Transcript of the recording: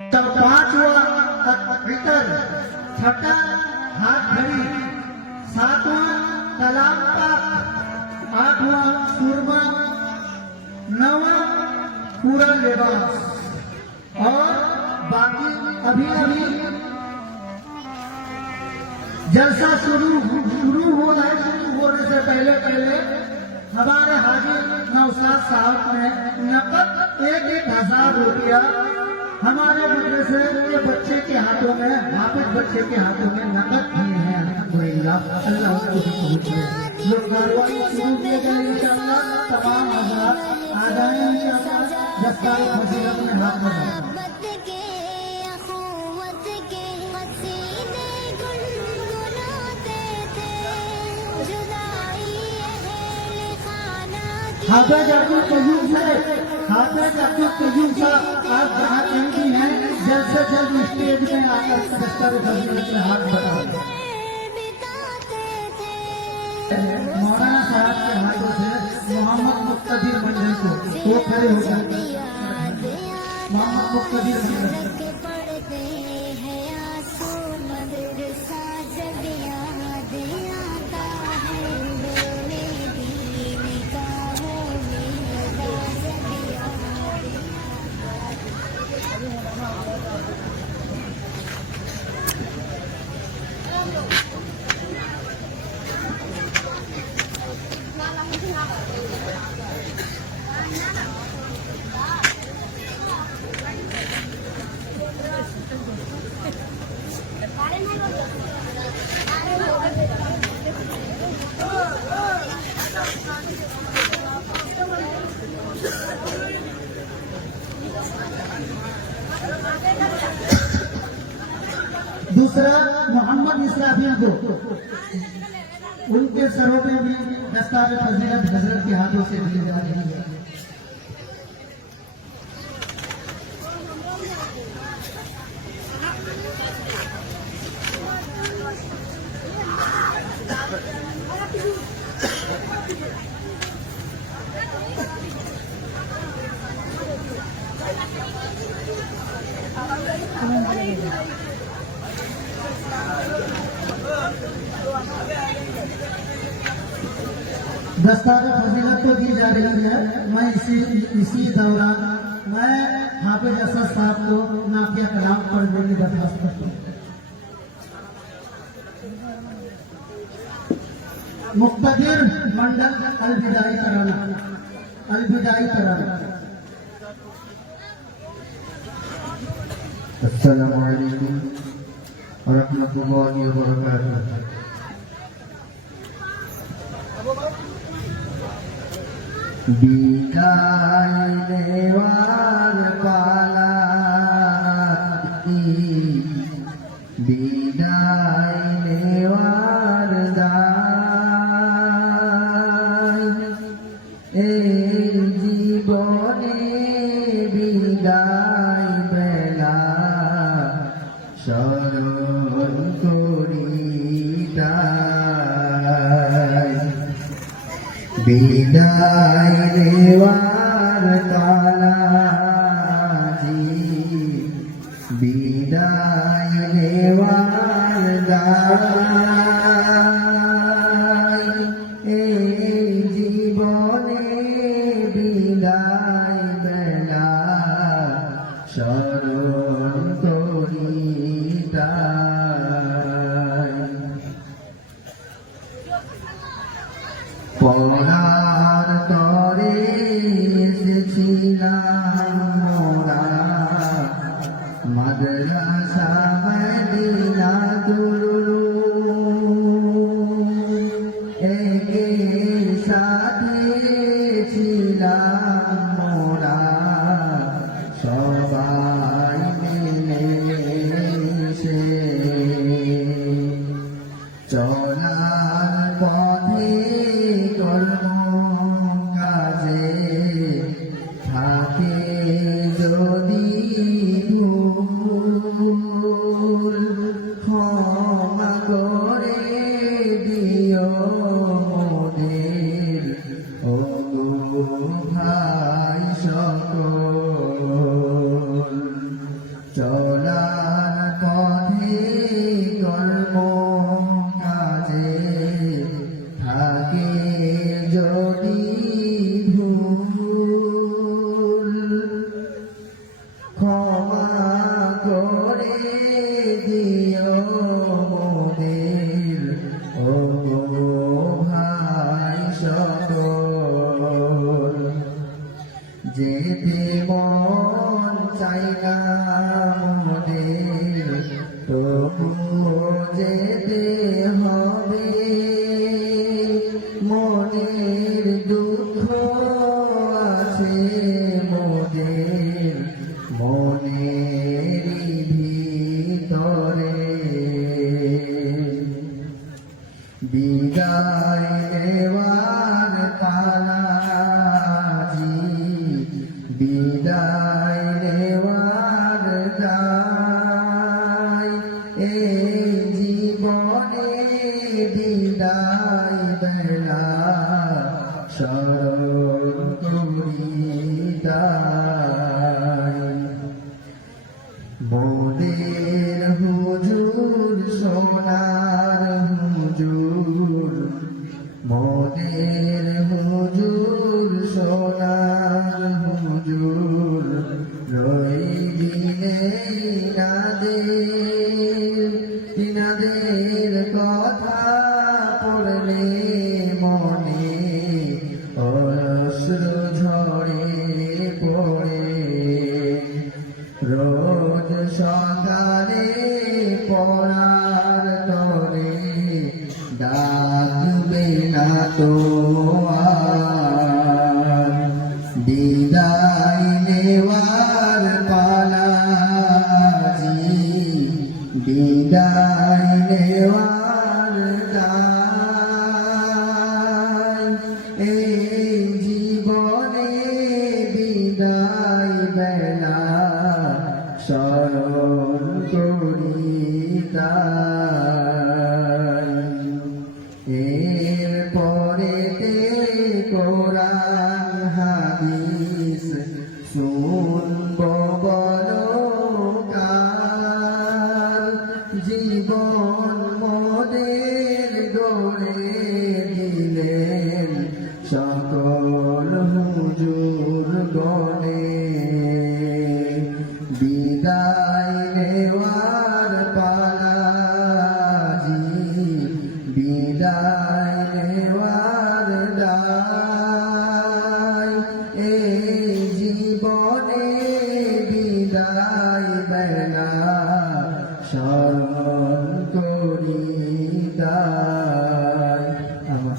तब पांचवा इतर, छठा हाथ घड़ी, सातवां कलाम पाक, आठवां सुरमा, नौवां पूरा लिबास। और बाकी अभी अभी जलसा शुरू हो रहा है। शुरू होने से पहले हमारे हाजी नौशाद साहब ने नकद 1,000 रुपया हमारे मदरसे के बच्चे के हाथों में, हाफिज बच्चे के हाथों में नकद दिए हैं। अल्हम्दुलिल्लाह, अल्लाह उसको कबूल करे। लोग कार्रवाई शुरू किए गए इंशाअल्लाह। तमाम हज़रात आ जाए इंशाअल्लाह। दस्तार फजीलत में हाथ बढ़ाएं। हाफिज अब्दुल कयूम साहब आप जहाँ कहीं भी हैं, जल्द से जल्द स्टेज में आकर दस्तार फजीलत में हाथ बढ़ाओ। मौलाना साहब के हाथों से मोहम्मद मुक्तदीर मंडल को वो खड़े हो जाते मोहम्मद मुक्तदीर मंडल। दूसरा मोहम्मद इसराफिल को उनके सरों पे भी दस्तार फजीलत हजरत के हाथों से दी जा रही है। दस्तार फजीलत तो दी जा रही है। मैं इसी दौरान मैं हाफिज असद साहब को नाफिया कलाम पढ़ने की दरखास्त करता हूँ। मुक्तदीर मंडल अलविदाई तराना। अस्सलामु अलैकुम व रहमतुल्लाहि व बरकातुहू। बिदाई देवार पाला बिदाई देवार दाई এই জীবনে বিদায় বেলা স্মরণ করি তাই বিদায় দেওয়ার কালাজি বিদায় দেওয়ার দায় এই জীবনে বিদায় বেলা স্মরণ করি তাই পড়ার তরে এসেছিলাম মোরা মাদ্রাসা মদিনা দুরু একের সাথে ছিলাম মোরা সবাই মিলেমিশে চলার পথে কাজে থাকে যদি চলার পথে কর্ম কাজে থাকে যদি ভুল ক্ষমা করে দিও মোদের ও ভাই সকল যেতে মন চাই না মোদের তবু যেতে হবে মনের দুঃখ আছে মোদের মনের ভিতরে বিদায় নেওয়ার পালাজি বিদায় নেওয়ার দায় এই জীবনে বিদায় বেলা স্মরণ করি তাই মোদের হুজুর সোনার হুজুর মোদের হুজুর সোনার হুজুর রইবিনে তিনাদের কথা পড়লে মনে অশ্রু ঝরে পড়ে রোজ সকালে পড়ার তরে ডাকবে না তো আর বিদায় নেওয়ার পালাজি বিদায় নেওয়ার দায় এই জীবনে বিদায় বেলা স্মরণ করি তাই এর পরেতে কোরআন হাদিস শুনব বলো কার জীবন মোদের গড়ে দিলেন সকল হুজুর গণে বিদায় নেওয়ার পালাজি বিদায় নেওয়ার দায় এই জীবনে বিদায় বেলা স্মরণ করি তাই আমার